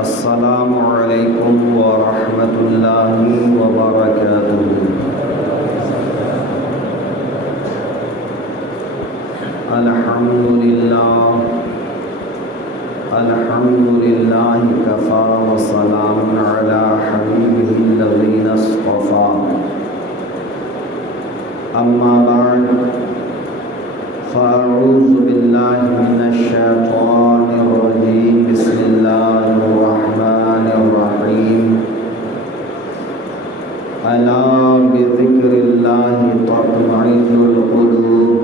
السلام علیکم ورحمۃ اللہ وبرکاتہ۔ الحمد للہ کفا وسلام علی حبیبہ الذین اصطفیٰ، اما بعد فاعوذ باللہ من الشیطان الرجیم، بسم اللہ الرحمن الرحیم۔ الا بذکر اللہ تطمئن القلوب،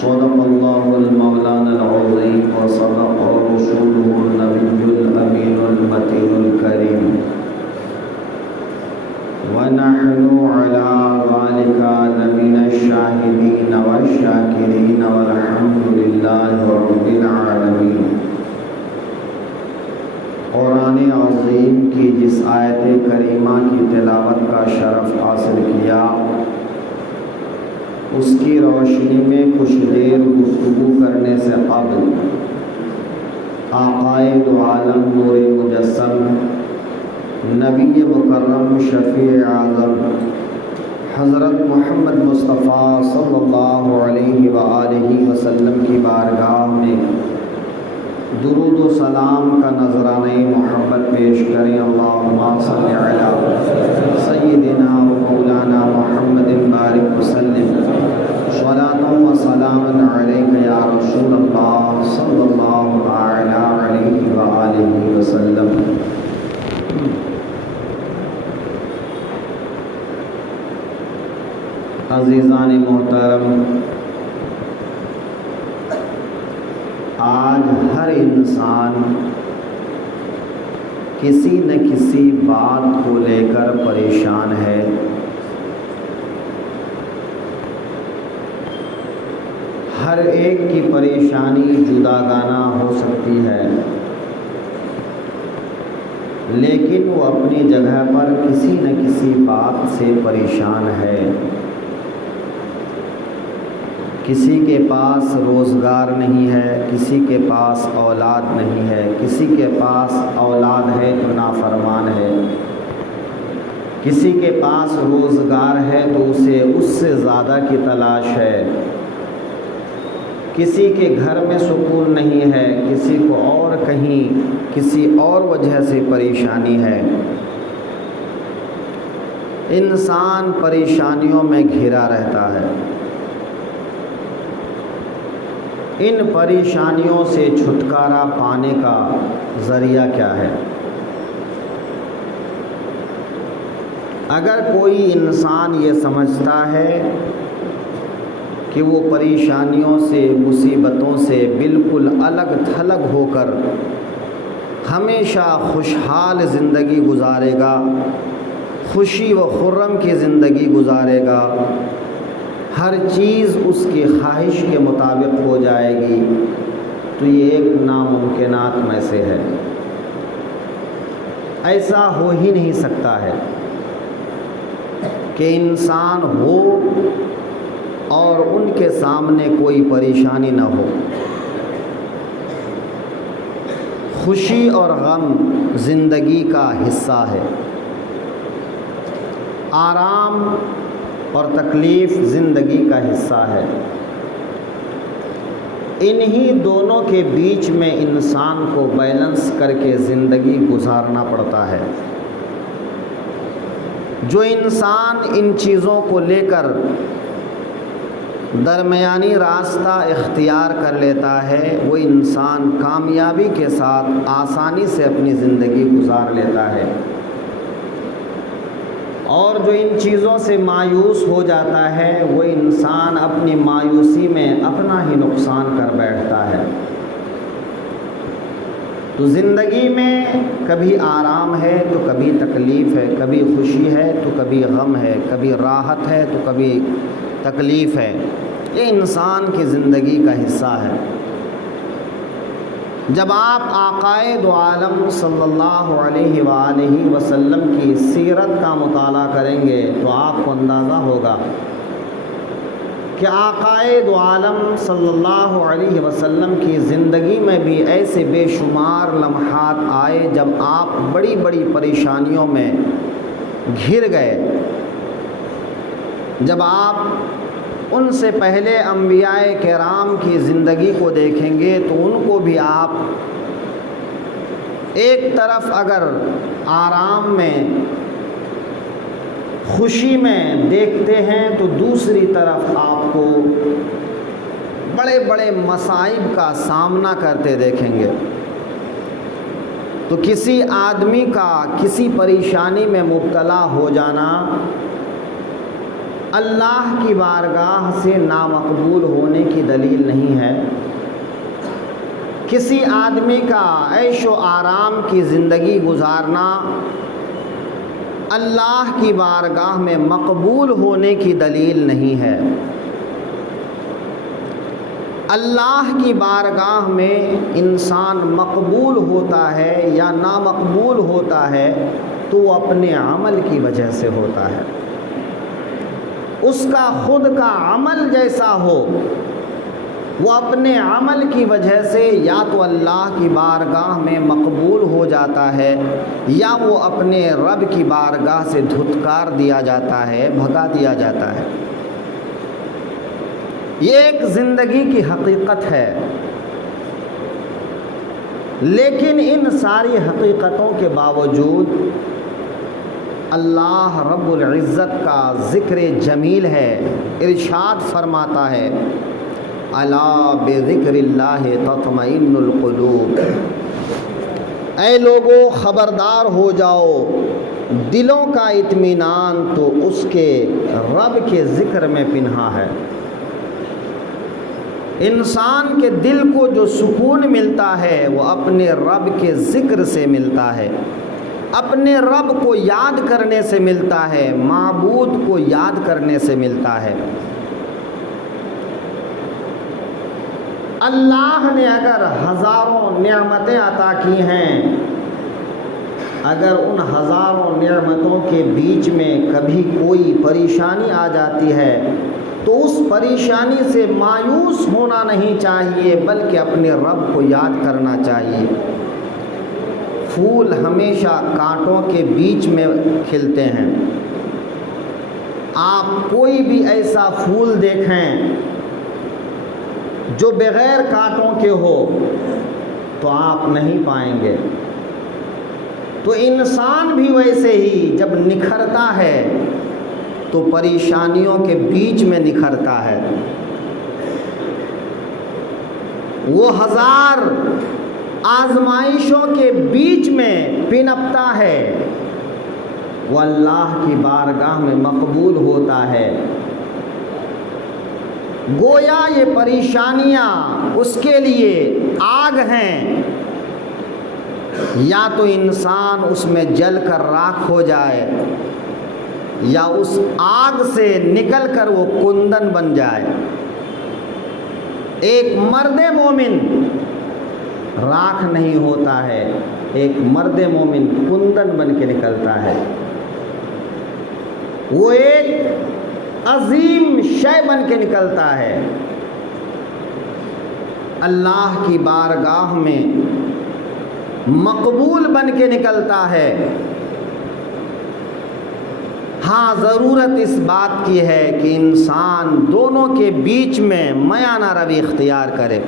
صدق اللہ المولانا العظیم وصدق رسولہ النبی الامین المتین الکریم، ونحن علی ذلک لمن الشاہدین والشاکرین والحمد للہ رب العالمین۔ قرآن عظیم کی جس آیت کریمہ کی تلاوت کا شرف حاصل کیا، اس کی روشنی میں کچھ دیر گفتگو کرنے سے قبل آقائے دو عالم نور مجسم، نبی مکرم، شفیع اعظم حضرت محمد مصطفیٰ صلی اللہ علیہ وآلہ وسلم کی بارگاہ میں درود و سلام کا نذرانہ محبت پیش کریں۔ اللہم صلی علی سیدنا و مولانا محمد بارک وسلم، صلاۃ و سلام علیک یا رسول اللہ صلی اللہ علیہ وآلہ وسلم۔ عزیزان محترم، آج ہر انسان کسی نہ کسی بات کو لے کر پریشان ہے۔ ہر ایک کی پریشانی جداگانہ ہو سکتی ہے، لیکن وہ اپنی جگہ پر کسی نہ کسی بات سے پریشان ہے۔ کسی کے پاس روزگار نہیں ہے، کسی کے پاس اولاد نہیں ہے، کسی کے پاس اولاد ہے تو نافرمان ہے، کسی کے پاس روزگار ہے تو اسے اس سے زیادہ کی تلاش ہے، کسی کے گھر میں سکون نہیں ہے، کسی کو اور کہیں کسی اور وجہ سے پریشانی ہے۔ انسان پریشانیوں میں گھرا رہتا ہے۔ ان پریشانیوں سے چھٹکارا پانے کا ذریعہ کیا ہے؟ اگر کوئی انسان یہ سمجھتا ہے کہ وہ پریشانیوں سے، مصیبتوں سے بالکل الگ تھلگ ہو کر ہمیشہ خوشحال زندگی گزارے گا، خوشی و خرم کی زندگی گزارے گا، ہر چیز اس کی خواہش کے مطابق ہو جائے گی، تو یہ ایک ناممکنات میں سے ہے۔ ایسا ہو ہی نہیں سکتا ہے کہ انسان ہو اور ان کے سامنے کوئی پریشانی نہ ہو۔ خوشی اور غم زندگی کا حصہ ہے، آرام اور تکلیف زندگی کا حصہ ہے۔ انہی دونوں کے بیچ میں انسان کو بیلنس کر کے زندگی گزارنا پڑتا ہے۔ جو انسان ان چیزوں کو لے کر درمیانی راستہ اختیار کر لیتا ہے، وہ انسان کامیابی کے ساتھ آسانی سے اپنی زندگی گزار لیتا ہے، اور جو ان چیزوں سے مایوس ہو جاتا ہے وہ انسان اپنی مایوسی میں اپنا ہی نقصان کر بیٹھتا ہے۔ تو زندگی میں کبھی آرام ہے تو کبھی تکلیف ہے، کبھی خوشی ہے تو کبھی غم ہے، کبھی راحت ہے تو کبھی تکلیف ہے۔ یہ انسان کی زندگی کا حصہ ہے۔ جب آپ آقائے دو عالم صلی اللہ علیہ وآلہ وسلم کی سیرت کا مطالعہ کریں گے تو آپ کو اندازہ ہوگا کہ آقائے دو عالم صلی اللہ علیہ وسلم کی زندگی میں بھی ایسے بے شمار لمحات آئے جب آپ بڑی بڑی پریشانیوں میں گھر گئے، جب آپ ان سے پہلے انبیاء کرام کی زندگی کو دیکھیں گے تو ان کو بھی آپ ایک طرف اگر آرام میں، خوشی میں دیکھتے ہیں تو دوسری طرف آپ کو بڑے بڑے مصائب کا سامنا کرتے دیکھیں گے۔ تو کسی آدمی کا کسی پریشانی میں مبتلا ہو جانا اللہ کی بارگاہ سے نامقبول ہونے کی دلیل نہیں ہے۔ کسی آدمی کا عیش و آرام کی زندگی گزارنا اللہ کی بارگاہ میں مقبول ہونے کی دلیل نہیں ہے۔ اللہ کی بارگاہ میں انسان مقبول ہوتا ہے یا نامقبول ہوتا ہے تو وہ اپنے عمل کی وجہ سے ہوتا ہے۔ اس کا خود کا عمل جیسا ہو، وہ اپنے عمل کی وجہ سے یا تو اللہ کی بارگاہ میں مقبول ہو جاتا ہے یا وہ اپنے رب کی بارگاہ سے دھتکار دیا جاتا ہے، بھگا دیا جاتا ہے۔ یہ ایک زندگی کی حقیقت ہے، لیکن ان ساری حقیقتوں کے باوجود اللہ رب العزت کا ذکر جمیل ہے۔ ارشاد فرماتا ہے الا بذکر اللہ تطمئن القلوب، اے لوگو خبردار ہو جاؤ، دلوں کا اطمینان تو اس کے رب کے ذکر میں پنہا ہے۔ انسان کے دل کو جو سکون ملتا ہے وہ اپنے رب کے ذکر سے ملتا ہے، اپنے رب کو یاد کرنے سے ملتا ہے، معبود کو یاد کرنے سے ملتا ہے۔ اللہ نے اگر ہزاروں نعمتیں عطا کی ہیں، اگر ان ہزاروں نعمتوں کے بیچ میں کبھی کوئی پریشانی آ جاتی ہے تو اس پریشانی سے مایوس ہونا نہیں چاہیے، بلکہ اپنے رب کو یاد کرنا چاہیے۔ پھول ہمیشہ کانٹوں کے بیچ میں کھلتے ہیں۔ آپ کوئی بھی ایسا پھول دیکھیں جو بغیر کانٹوں کے ہو تو آپ نہیں پائیں گے۔ تو انسان بھی ویسے ہی جب نکھرتا ہے تو پریشانیوں کے بیچ میں نکھرتا ہے۔ وہ ہزار آزمائشوں کے بیچ میں پنپتا ہے، وہ اللہ کی بارگاہ میں مقبول ہوتا ہے۔ گویا یہ پریشانیاں اس کے لیے آگ ہیں، یا تو انسان اس میں جل کر راکھ ہو جائے یا اس آگ سے نکل کر وہ کندن بن جائے۔ ایک مرد مومن راکھ نہیں ہوتا ہے، ایک مرد مومن کندن بن کے نکلتا ہے۔ وہ ایک عظیم شے بن کے نکلتا ہے، اللہ کی بارگاہ میں مقبول بن کے نکلتا ہے۔ ہاں، ضرورت اس بات کی ہے کہ انسان دونوں کے بیچ میں میانہ روی اختیار کرے۔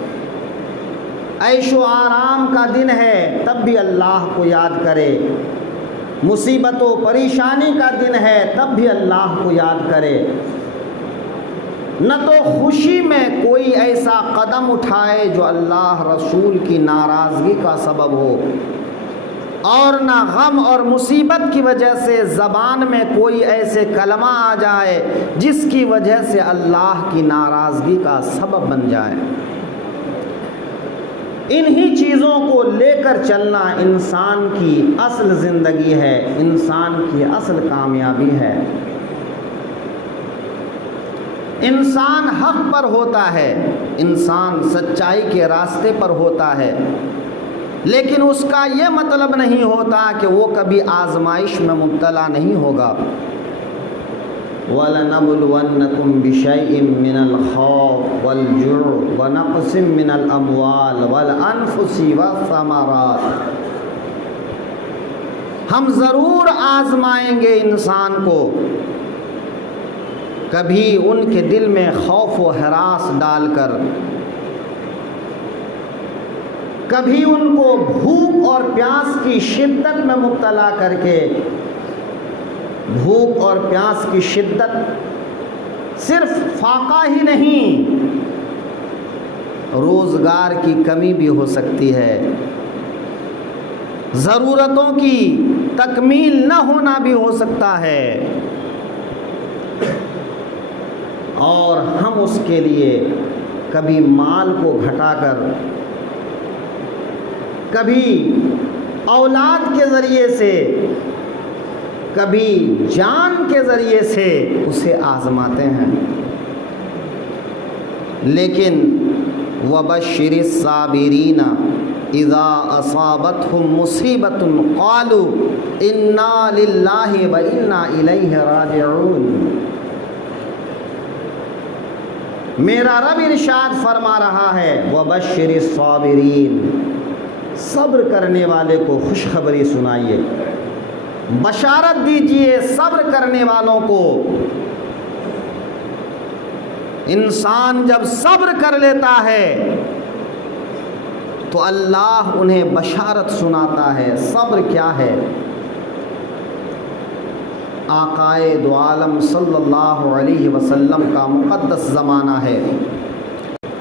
عیش و آرام کا دن ہے تب بھی اللہ کو یاد کرے، مصیبت و پریشانی کا دن ہے تب بھی اللہ کو یاد کرے۔ نہ تو خوشی میں کوئی ایسا قدم اٹھائے جو اللہ رسول کی ناراضگی کا سبب ہو، اور نہ غم اور مصیبت کی وجہ سے زبان میں کوئی ایسے کلمہ آ جائے جس کی وجہ سے اللہ کی ناراضگی کا سبب بن جائے۔ انہی چیزوں کو لے کر چلنا انسان کی اصل زندگی ہے، انسان کی اصل کامیابی ہے۔ انسان حق پر ہوتا ہے، انسان سچائی کے راستے پر ہوتا ہے، لیکن اس کا یہ مطلب نہیں ہوتا کہ وہ کبھی آزمائش میں مبتلا نہیں ہوگا۔ وَلَنَبْلُوَنَّكُمْ بِشَيْءٍ مِّنَ الْخَوْفِ وَالْجُوعِ وَنَقْصٍ مِّنَ الْأَمْوَالِ وَالْأَنفُسِ وَالثَّمَرَاتِ۔ ہم ضرور آزمائیں گے انسان کو، کبھی ان کے دل میں خوف و ہراس ڈال کر، کبھی ان کو بھوک اور پیاس کی شدت میں مبتلا کر کے۔ بھوک اور پیاس کی شدت صرف فاقہ ہی نہیں، روزگار کی کمی بھی ہو سکتی ہے، ضرورتوں کی تکمیل نہ ہونا بھی ہو سکتا ہے، اور ہم اس کے لیے کبھی مال کو گھٹا کر، کبھی اولاد کے ذریعے سے، کبھی جان کے ذریعے سے اسے آزماتے ہیں۔ لیکن وَبَشِّرِ الصَّابِرِينَ اِذَا أَصَابَتْهُمْ مُصِيبَةٌ قَالُوا إِنَّا لِلَّهِ وَإِنَّا إِلَيْهِ رَاجِعُونَ۔ میرا رب ارشاد فرما رہا ہے وَبَشِّرِ الصَّابِرِينَ، صبر کرنے والے کو خوشخبری سنائیے، بشارت دیجئے صبر کرنے والوں کو۔ انسان جب صبر کر لیتا ہے تو اللہ انہیں بشارت سناتا ہے۔ صبر کیا ہے؟ آقائے دو عالم صلی اللہ علیہ وسلم کا مقدس زمانہ ہے۔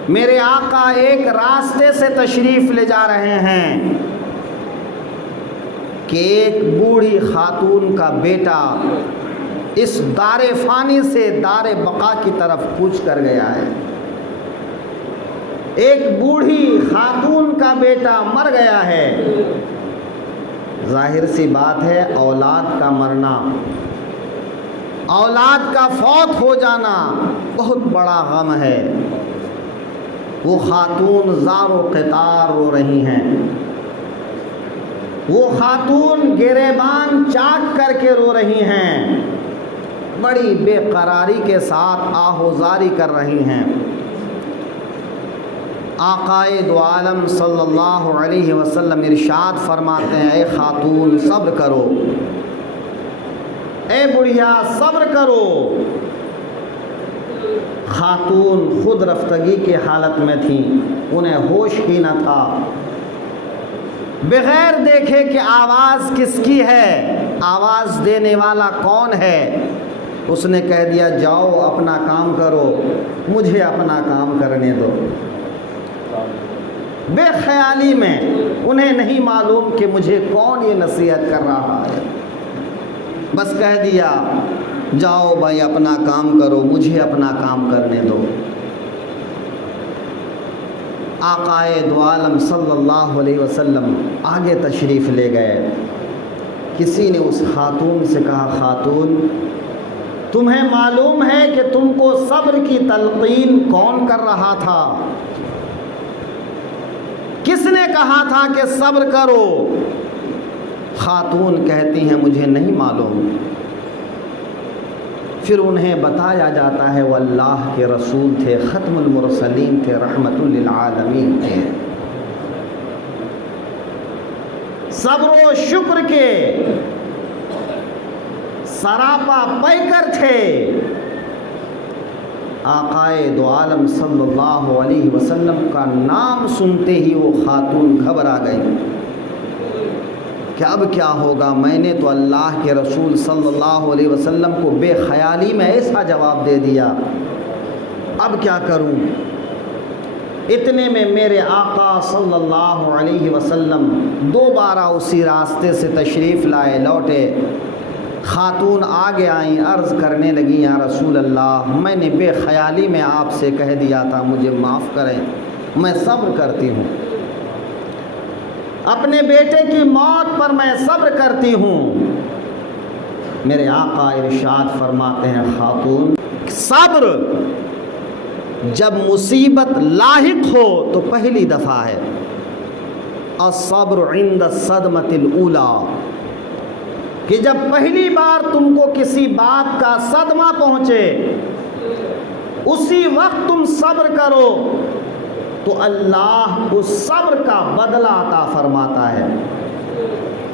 میرے آقا ایک راستے سے تشریف لے جا رہے ہیں کہ ایک بوڑھی خاتون کا بیٹا اس دار فانی سے دار بقا کی طرف کوچ کر گیا ہے۔ ایک بوڑھی خاتون کا بیٹا مر گیا ہے۔ ظاہر سی بات ہے، اولاد کا مرنا، اولاد کا فوت ہو جانا بہت بڑا غم ہے۔ وہ خاتون زار و قطار رو رہی ہیں، وہ خاتون گریبان چاک کر کے رو رہی ہیں، بڑی بے قراری کے ساتھ آہوزاری کر رہی ہیں۔ آقائے دو عالم صلی اللہ علیہ وسلم ارشاد فرماتے ہیں اے خاتون صبر کرو، اے بڑھیا صبر کرو۔ خاتون خود رفتگی کی حالت میں تھیں، انہیں ہوش ہی نہ تھا، بغیر دیکھے کہ آواز کس کی ہے، آواز دینے والا کون ہے، اس نے کہہ دیا جاؤ اپنا کام کرو، مجھے اپنا کام کرنے دو۔ بے خیالی میں، انہیں نہیں معلوم کہ مجھے کون یہ نصیحت کر رہا ہے، بس کہہ دیا جاؤ بھائی اپنا کام کرو، مجھے اپنا کام کرنے دو۔ آقائے دو عالم صلی اللہ علیہ وسلم آگے تشریف لے گئے۔ کسی نے اس خاتون سے کہا خاتون تمہیں معلوم ہے کہ تم کو صبر کی تلقین کون کر رہا تھا؟ کس نے کہا تھا کہ صبر کرو؟ خاتون کہتی ہیں مجھے نہیں معلوم۔ پھر انہیں بتایا جاتا ہے وہ اللہ کے رسول تھے، ختم المرسلین تھے، رحمت للعالمین تھے، صبر و شکر کے سراپا پیکر تھے۔ آقائے دو عالم صلی اللہ علیہ وسلم کا نام سنتے ہی وہ خاتون گھبرا گئی کہ اب کیا ہوگا، میں نے تو اللہ کے رسول صلی اللہ علیہ وسلم کو بے خیالی میں ایسا جواب دے دیا، اب کیا کروں؟ اتنے میں میرے آقا صلی اللہ علیہ وسلم دوبارہ اسی راستے سے تشریف لائے، لوٹے۔ خاتون آگے آئیں، عرض کرنے لگی یا رسول اللہ میں نے بے خیالی میں آپ سے کہہ دیا تھا، مجھے معاف کریں، میں صبر کرتی ہوں، اپنے بیٹے کی موت پر میں صبر کرتی ہوں۔ میرے آقا ارشاد فرماتے ہیں خاتون صبر جب مصیبت لاحق ہو تو پہلی دفعہ ہے، الصبر عند الصدمۃ الاولی، کہ جب پہلی بار تم کو کسی بات کا صدمہ پہنچے اسی وقت تم صبر کرو تو اللہ اس صبر کا بدلہ عطا فرماتا ہے۔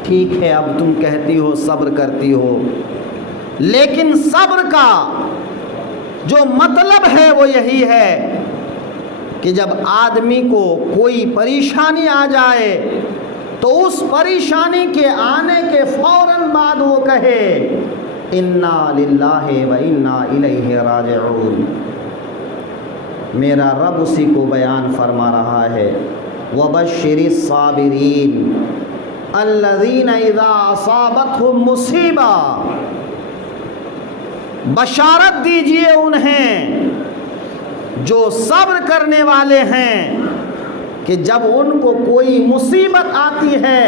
ٹھیک ہے، اب تم کہتی ہو صبر کرتی ہو، لیکن صبر کا جو مطلب ہے وہ یہی ہے کہ جب آدمی کو کوئی پریشانی آ جائے تو اس پریشانی کے آنے کے فوراً بعد وہ کہے انا للہ و انا الیہ راجعون۔ میرا رب اسی کو بیان فرما رہا ہے، وبشر الصابرین الذین اذا اصابتهم مصیبہ، بشارت دیجئے انہیں جو صبر کرنے والے ہیں کہ جب ان کو کوئی مصیبت آتی ہے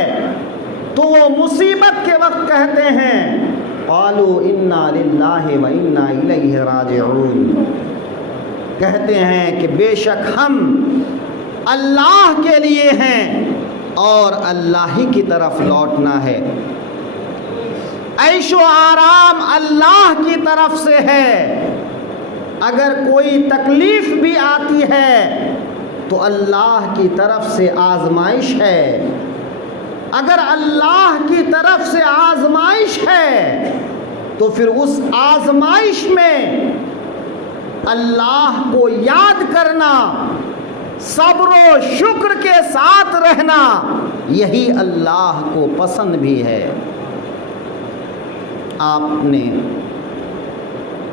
تو وہ مصیبت کے وقت کہتے ہیں قالوا انا للہ و انا الیہ راجعون، کہتے ہیں کہ بے شک ہم اللہ کے لیے ہیں اور اللہ ہی کی طرف لوٹنا ہے۔ عیش و آرام اللہ کی طرف سے ہے، اگر کوئی تکلیف بھی آتی ہے تو اللہ کی طرف سے آزمائش ہے، اگر اللہ کی طرف سے آزمائش ہے تو پھر اس آزمائش میں اللہ کو یاد کرنا، صبر و شکر کے ساتھ رہنا، یہی اللہ کو پسند بھی ہے۔ آپ نے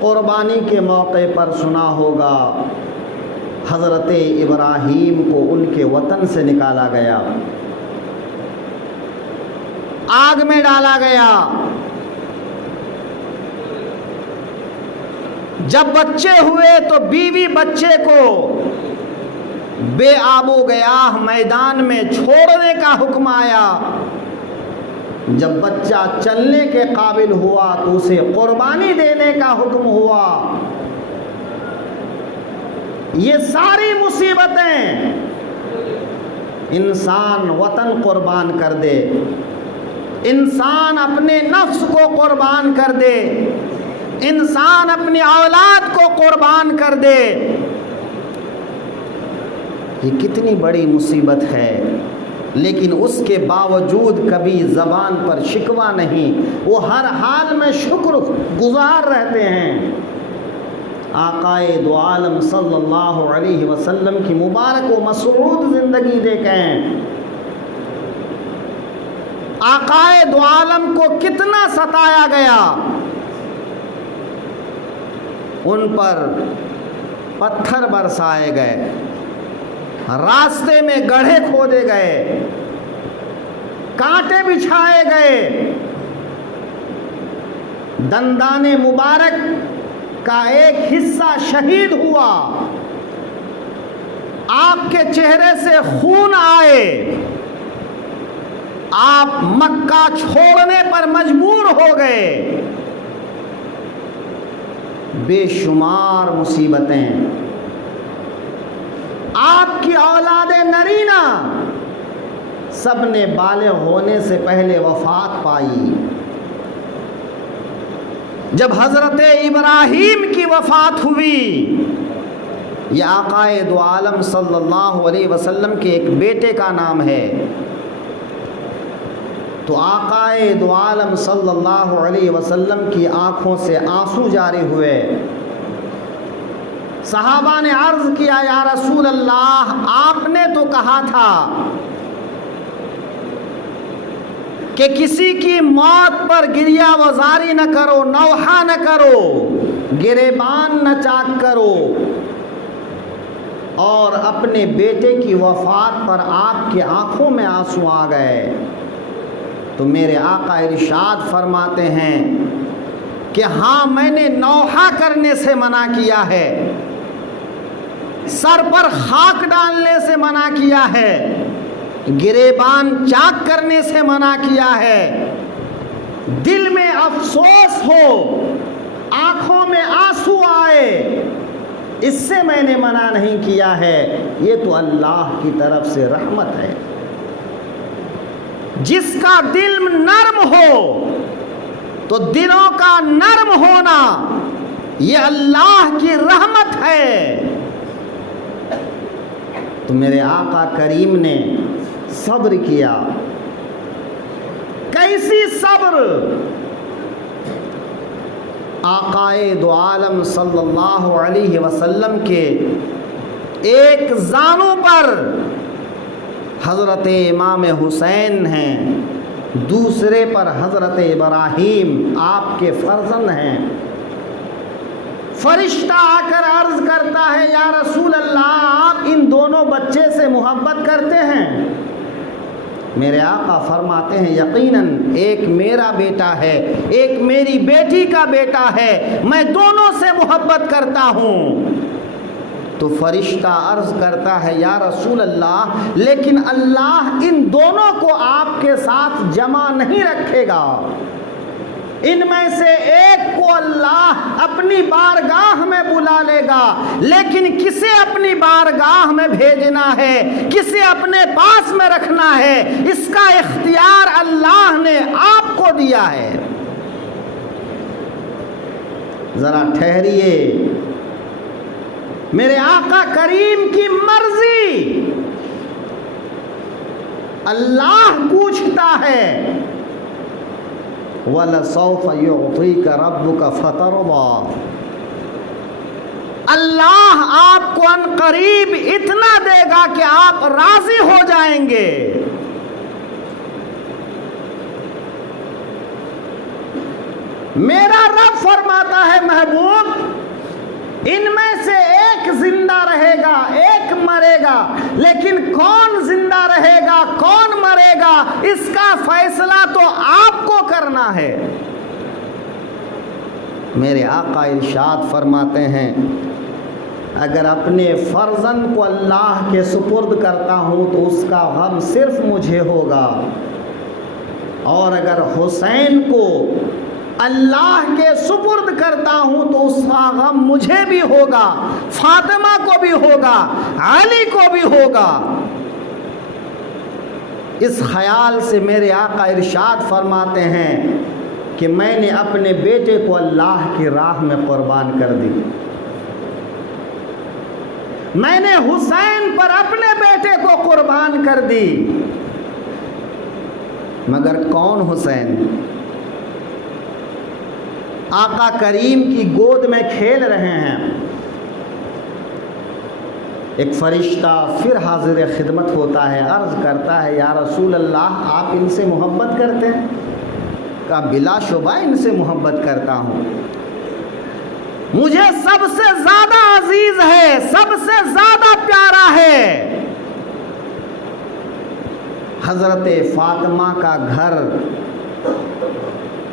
قربانی کے موقع پر سنا ہوگا حضرت ابراہیم کو ان کے وطن سے نکالا گیا، آگ میں ڈالا گیا، جب بچے ہوئے تو بیوی بچے کو بے آب و گیاہ میدان میں چھوڑنے کا حکم آیا، جب بچہ چلنے کے قابل ہوا تو اسے قربانی دینے کا حکم ہوا۔ یہ ساری مصیبتیں انسان وطن قربان کر دے، انسان اپنے نفس کو قربان کر دے، انسان اپنی اولاد کو قربان کر دے، یہ کتنی بڑی مصیبت ہے، لیکن اس کے باوجود کبھی زبان پر شکوہ نہیں، وہ ہر حال میں شکر گزار رہتے ہیں۔ آقائے دو عالم صلی اللہ علیہ وسلم کی مبارک و مسعود زندگی دیکھیں، آقائے دو عالم کو کتنا ستایا گیا، ان پر پتھر برسائے گئے، راستے میں گڑھے کھودے گئے، کانٹے بچھائے گئے، دندان مبارک کا ایک حصہ شہید ہوا، آپ کے چہرے سے خون آئے، آپ مکہ چھوڑنے پر مجبور ہو گئے، بے شمار مصیبتیں، آپ کی اولاد نرینہ سب نے بالغ ہونے سے پہلے وفات پائی۔ جب حضرت ابراہیم کی وفات ہوئی، یہ آقائے دو عالم صلی اللہ علیہ وسلم کے ایک بیٹے کا نام ہے، تو آقائے دو عالم صلی اللہ علیہ وسلم کی آنکھوں سے آنسو جاری ہوئے۔ صحابہ نے عرض کیا یا رسول اللہ، آپ نے تو کہا تھا کہ کسی کی موت پر گریہ وزاری نہ کرو، نوحہ نہ کرو، گریبان نہ چاک کرو، اور اپنے بیٹے کی وفات پر آپ کی آنکھوں میں آنسو آ گئے۔ تو میرے آقا ارشاد فرماتے ہیں کہ ہاں، میں نے نوحہ کرنے سے منع کیا ہے، سر پر خاک ڈالنے سے منع کیا ہے، گریبان چاک کرنے سے منع کیا ہے، دل میں افسوس ہو، آنکھوں میں آنسو آئے، اس سے میں نے منع نہیں کیا ہے، یہ تو اللہ کی طرف سے رحمت ہے۔ جس کا دل نرم ہو تو دلوں کا نرم ہونا یہ اللہ کی رحمت ہے۔ تو میرے آقا کریم نے صبر کیا۔ کیسی صبر؟ آقائے دو عالم صلی اللہ علیہ وسلم کے ایک زانو پر حضرت امام حسین ہیں، دوسرے پر حضرت ابراہیم آپ کے فرزند ہیں۔ فرشتہ آ کر عرض کرتا ہے یا رسول اللہ آپ ان دونوں بچے سے محبت کرتے ہیں؟ میرے آقا فرماتے ہیں یقیناً ایک میرا بیٹا ہے، ایک میری بیٹی کا بیٹا ہے، میں دونوں سے محبت کرتا ہوں۔ تو فرشتہ عرض کرتا ہے یا رسول اللہ لیکن اللہ ان دونوں کو آپ کے ساتھ جمع نہیں رکھے گا، ان میں سے ایک کو اللہ اپنی بارگاہ میں بلا لے گا، لیکن کسے اپنی بارگاہ میں بھیجنا ہے، کسے اپنے پاس میں رکھنا ہے، اس کا اختیار اللہ نے آپ کو دیا ہے۔ ذرا ٹھہریے، میرے آقا کریم کی مرضی، اللہ پوچھتا ہے وَلَسَوْفَ يُعْطِيكَ رَبُّكَ فَتَرْضَىٰ، اللہ آپ کو ان قریب اتنا دے گا کہ آپ راضی ہو جائیں گے۔ میرا رب فرماتا ہے محبوب ان میں سے ایک زندہ رہے گا، ایک مرے گا، لیکن کون زندہ رہے گا کون مرے گا اس کا فیصلہ تو آپ کو کرنا ہے۔ میرے آقا ارشاد فرماتے ہیں اگر اپنے فرزند کو اللہ کے سپرد کرتا ہوں تو اس کا غم صرف مجھے ہوگا، اور اگر حسین کو اللہ کے سپرد کرتا ہوں تو اس کا غم مجھے بھی ہوگا، فاطمہ کو بھی ہوگا، علی کو بھی ہوگا۔ اس خیال سے میرے آقا ارشاد فرماتے ہیں کہ میں نے اپنے بیٹے کو اللہ کی راہ میں قربان کر دی، میں نے حسین پر اپنے بیٹے کو قربان کر دی، مگر کون حسین؟ آقا کریم کی گود میں کھیل رہے ہیں۔ ایک فرشتہ پھر حاضر خدمت ہوتا ہے، عرض کرتا ہے یا رسول اللہ آپ ان سے محبت کرتے ہیں؟ کہا بلا شبہ ان سے محبت کرتا ہوں، مجھے سب سے زیادہ عزیز ہے، سب سے زیادہ پیارا ہے۔ حضرت فاطمہ کا گھر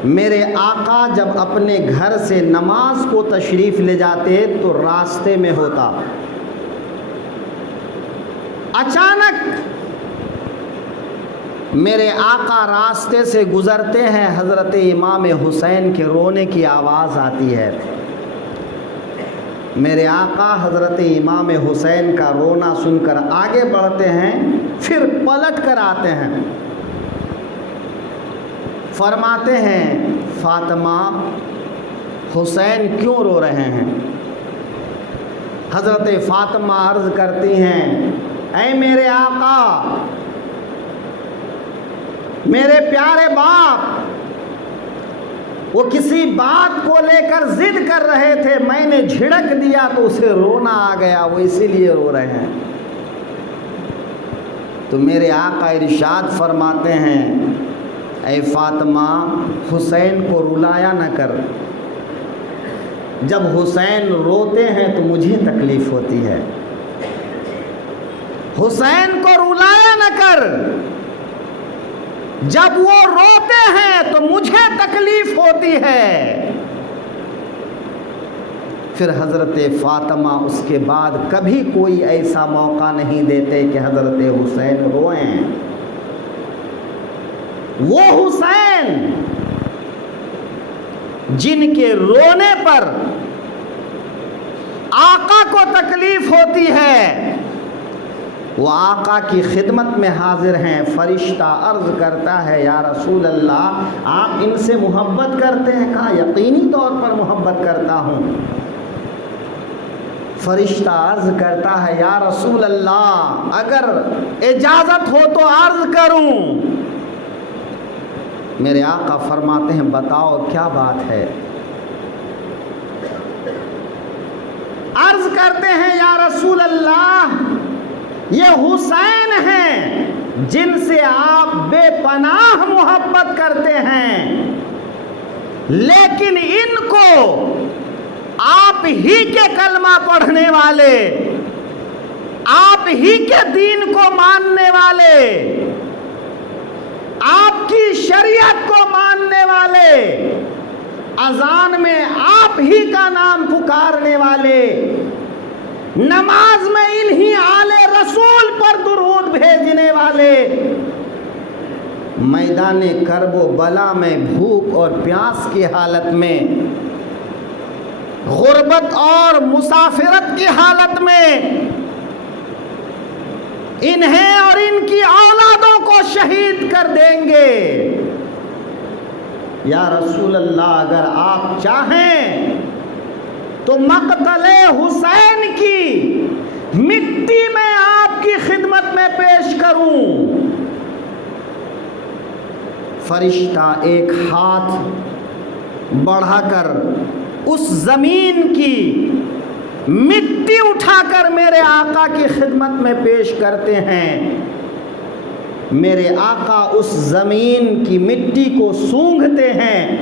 میرے آقا جب اپنے گھر سے نماز کو تشریف لے جاتے تو راستے میں ہوتا، اچانک میرے آقا راستے سے گزرتے ہیں، حضرت امام حسین کے رونے کی آواز آتی ہے۔ میرے آقا حضرت امام حسین کا رونا سن کر آگے بڑھتے ہیں، پھر پلٹ کر آتے ہیں، فرماتے ہیں فاطمہ حسین کیوں رو رہے ہیں؟ حضرت فاطمہ عرض کرتی ہیں اے میرے آقا، میرے پیارے باپ، وہ کسی بات کو لے کر ضد کر رہے تھے، میں نے جھڑک دیا تو اسے رونا آ گیا، وہ اسی لیے رو رہے ہیں۔ تو میرے آقا ارشاد فرماتے ہیں اے فاطمہ حسین کو رلایا نہ کر، جب حسین روتے ہیں تو مجھے تکلیف ہوتی ہے، حسین کو رلایا نہ کر، جب وہ روتے ہیں تو مجھے تکلیف ہوتی ہے۔ پھر حضرت فاطمہ اس کے بعد کبھی کوئی ایسا موقع نہیں دیتے کہ حضرت حسین روئیں۔ وہ حسین جن کے رونے پر آقا کو تکلیف ہوتی ہے، وہ آقا کی خدمت میں حاضر ہیں. فرشتہ عرض کرتا ہے یا رسول اللہ آپ ان سے محبت کرتے ہیں؟ کہا یقینی طور پر محبت کرتا ہوں. فرشتہ عرض کرتا ہے یا رسول اللہ اگر اجازت ہو تو عرض کروں. میرے آقا فرماتے ہیں بتاؤ کیا بات ہے. عرض کرتے ہیں یا رسول اللہ یہ حسین ہیں جن سے آپ بے پناہ محبت کرتے ہیں، لیکن ان کو آپ ہی کے کلمہ پڑھنے والے، آپ ہی کے دین کو ماننے والے، آپ کی شریعت کو ماننے والے، اذان میں آپ ہی کا نام پکارنے والے، نماز میں انہی آل رسول پر درود بھیجنے والے، میدان کرب و بلا میں بھوک اور پیاس کی حالت میں، غربت اور مسافرت کی حالت میں انہیں اور ان کی اولادوں کو شہید کر دیں گے. یا رسول اللہ اگر آپ چاہیں تو مقتل حسین کی مٹی میں آپ کی خدمت میں پیش کروں. فرشتہ ایک ہاتھ بڑھا کر اس زمین کی مٹی اٹھا کر میرے آقا کی خدمت میں پیش کرتے ہیں. میرے آقا اس زمین کی مٹی کو سونگھتے ہیں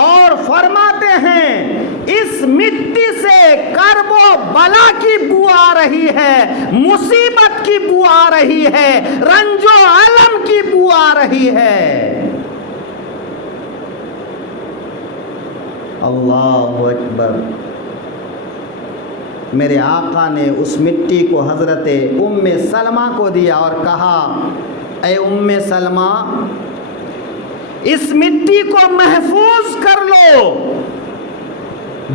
اور فرماتے ہیں اس مٹی سے کرب و بلا کی بو آ رہی ہے، مصیبت کی بو آ رہی ہے، رنج و الم کی بو آ رہی ہے. اللہ اکبر. میرے آقا نے اس مٹی کو حضرت ام سلمہ کو دیا اور کہا اے ام سلمہ اس مٹی کو محفوظ کر لو،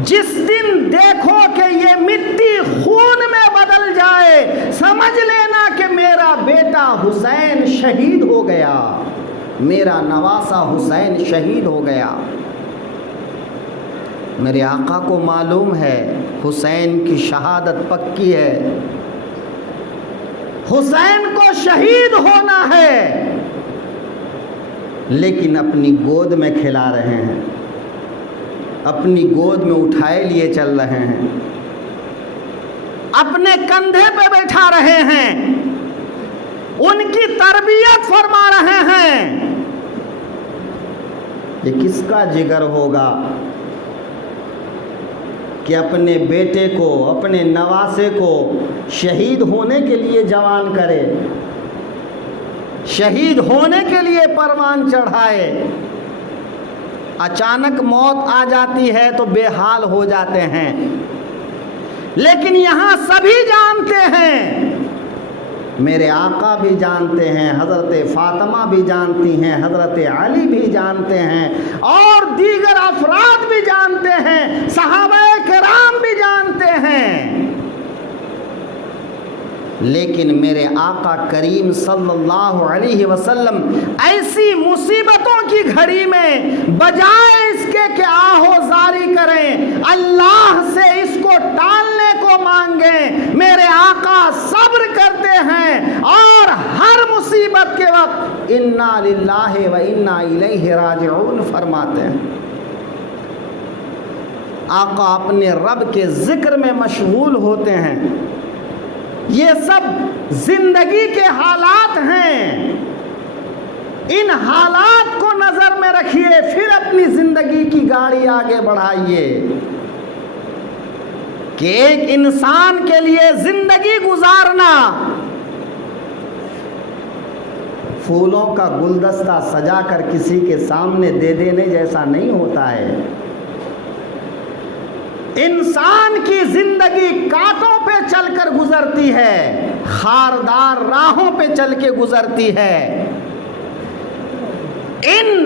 جس دن دیکھو کہ یہ مٹی خون میں بدل جائے سمجھ لینا کہ میرا بیٹا حسین شہید ہو گیا، میرا نواسہ حسین شہید ہو گیا. میرے آقا کو معلوم ہے حسین کی شہادت پکی ہے، حسین کو شہید ہونا ہے، لیکن اپنی گود میں کھلا رہے ہیں، اپنی گود میں اٹھائے لیے چل رہے ہیں، اپنے کندھے پہ بیٹھا رہے ہیں، ان کی تربیت فرما رہے ہیں. یہ کس کا جگر ہوگا کہ اپنے بیٹے کو، اپنے نواسے کو شہید ہونے کے لیے جوان کرے، شہید ہونے کے لیے پروان چڑھائے. اچانک موت آ جاتی ہے تو بے حال ہو جاتے ہیں، لیکن یہاں سبھی جانتے ہیں، میرے آقا بھی جانتے ہیں، حضرت فاطمہ بھی جانتی ہیں، حضرت علی بھی جانتے ہیں، اور دیگر افراد بھی جانتے ہیں، صحابہ کرام بھی جانتے ہیں. لیکن میرے آقا کریم صلی اللہ علیہ وسلم ایسی مصیبتوں کی گھڑی میں بجائے اس کے کہ آہو زاری کریں، اللہ سے اس کو ٹالنے کو مانگیں، میرے آقا صبر کرتے ہیں اور ہر مصیبت کے وقت انا للہ و انا الیہ راجعون فرماتے ہیں. آقا اپنے رب کے ذکر میں مشغول ہوتے ہیں. یہ سب زندگی کے حالات ہیں، ان حالات کو نظر میں رکھیے، پھر اپنی زندگی کی گاڑی آگے بڑھائیے کہ ایک انسان کے لیے زندگی گزارنا پھولوں کا گلدستہ سجا کر کسی کے سامنے دے دینے جیسا نہیں ہوتا ہے. انسان کی زندگی کانٹوں پہ چل کر گزرتی ہے، خاردار راہوں پہ چل کے گزرتی ہے. ان